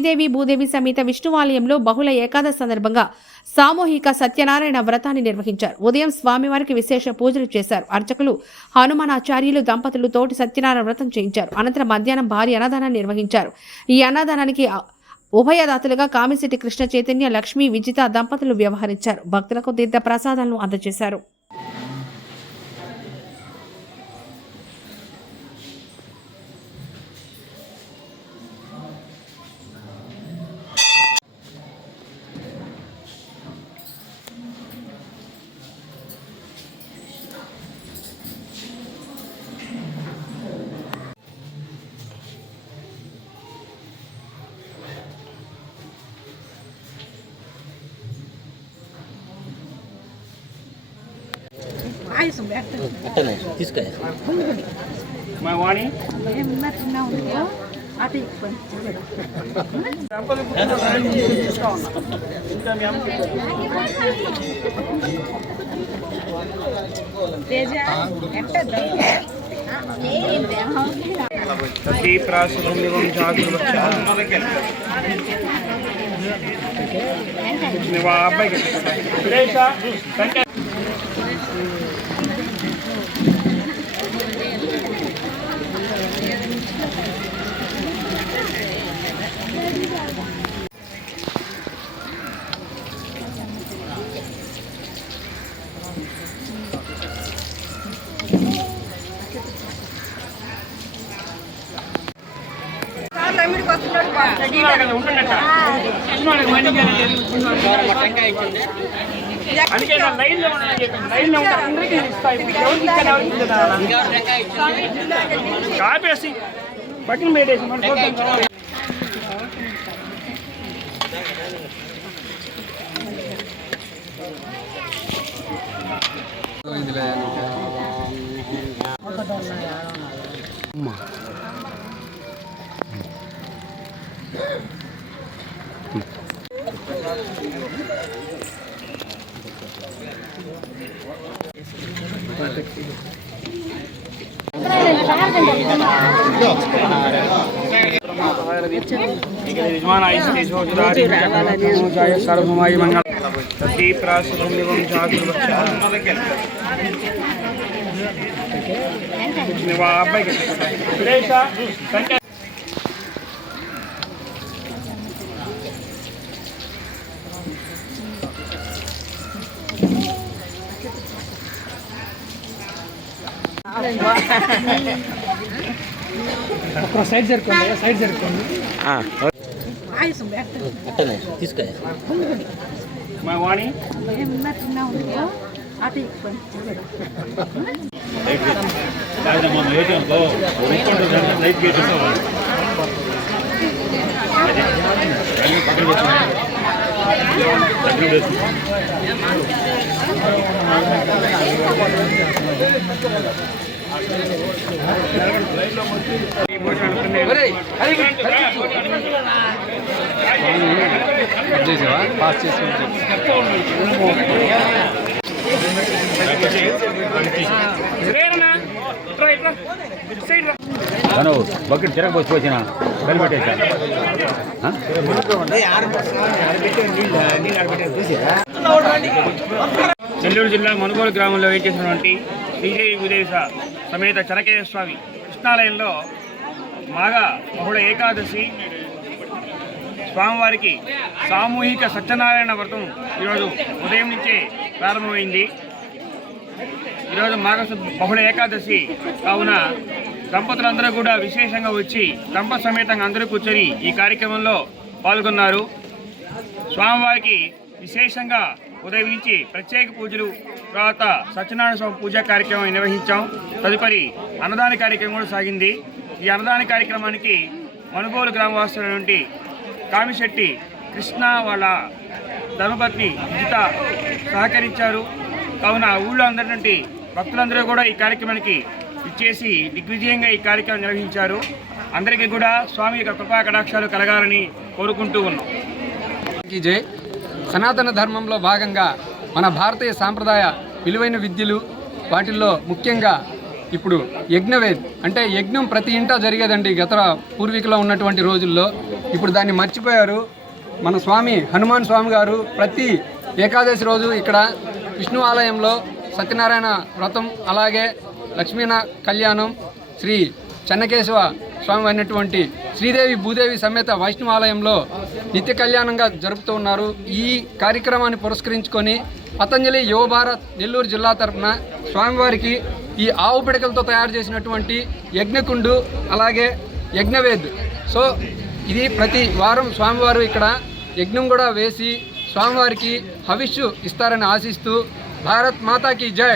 శ్రీదేవి భూదేవి సమేత విష్ణువాలయంలో బహుళ ఏకాదశి సందర్భంగా సామూహిక సత్యనారాయణ వ్రతాన్ని నిర్వహించారు. ఉదయం స్వామివారికి విశేష పూజలు చేశారు. అర్చకులు హనుమానాచార్యులు దంపతులు తోటి సత్యనారాయణ వ్రతం చేయించారు. అనంతరం మధ్యాహ్నం భారీ అన్నదానాన్ని నిర్వహించారు. ఈ అన్నదానానికి ఉభయదాతలుగా కామిశెట్టి కృష్ణ చైతన్య, లక్ష్మీ విజిత దంపతులు వ్యవహరించారు. భక్తులకు తీర్థ ప్రసాదాలను అందజేశారు. My money? అందుకే లైన్ లో అందరికీ కాపేసి బట్టలు పెట్టేసి సైడ్ జరుపుకోండి, సైడ్ జరుపుకోండి. తీసుకో మా వాణి పాస్ చేసి బకెట్ తిరగపోసి వచ్చిన కలిపెట్టేసా నెల్లూరు జిల్లా మనుగోలు గ్రామంలో వేయించేసినటువంటి శ్రీదేవి భూదేవి సమేత చెనకేశ్వర స్వామి కృష్ణాలయంలో మాఘ బహుళ ఏకాదశి స్వామివారికి సామూహిక సత్యనారాయణ వ్రతం ఈరోజు ఉదయం నుంచే ప్రారంభమైంది. ఈరోజు మాఘ బహుళ ఏకాదశి కావున దంపతులందరూ కూడా విశేషంగా వచ్చి దంప సమేతంగా అందరూ కూర్చొని ఈ కార్యక్రమంలో పాల్గొన్నారు. స్వామివారికి విశేషంగా ఉదయం నుంచి ప్రత్యేక పూజలు, తర్వాత సత్యనారాయణ స్వామి పూజా కార్యక్రమం నిర్వహించాం. తదుపరి అన్నదాన కార్యక్రమం కూడా సాగింది. ఈ అన్నదాన కార్యక్రమానికి మనుగోలు గ్రామవాసుల నుండి కామిశెట్టి కృష్ణ వాళ్ళ ధర్మపత్ని విజిత సహకరించారు. కావున ఊళ్ళో అందరి నుండి భక్తులందరూ కూడా ఈ కార్యక్రమానికి ఇచ్చేసి దిగ్విజయంగా ఈ కార్యక్రమం నిర్వహించారు. అందరికీ కూడా స్వామి యొక్క కృపా కటాక్షాలు కలగాలని కోరుకుంటూ ఉన్నాం. జై. సనాతన ధర్మంలో భాగంగా మన భారతీయ సాంప్రదాయ విలువైన విద్యలు, వాటిల్లో ముఖ్యంగా ఇప్పుడు యజ్ఞవేద్ అంటే యజ్ఞం ప్రతి ఇంటా జరిగేదండి. గత పూర్వీకులో ఉన్నటువంటి రోజుల్లో ఇప్పుడు దాన్ని మర్చిపోయారు. మన స్వామి హనుమాన్ స్వామి గారు ప్రతి ఏకాదశి రోజు ఇక్కడ విష్ణు ఆలయంలో సత్యనారాయణ వ్రతం, అలాగే లక్ష్మీన కళ్యాణం, శ్రీ చెన్నకేశవ స్వామి అయినటువంటి శ్రీదేవి భూదేవి సమేత వైష్ణవ ఆలయంలో నిత్య కళ్యాణంగా జరుపుతూ ఉన్నారు. ఈ కార్యక్రమాన్ని పురస్కరించుకొని పతంజలి యువ భారత్ నెల్లూరు జిల్లా తరఫున స్వామివారికి ఈ ఆవు పిడకలతో తయారు చేసినటువంటి యజ్ఞకుండు, అలాగే యజ్ఞవేద్, సో ఇది ప్రతి వారం స్వామివారు ఇక్కడ యజ్ఞం కూడా వేసి స్వామివారికి హవిష్యు ఇస్తారని ఆశిస్తూ భారత్ మాతాకి జై.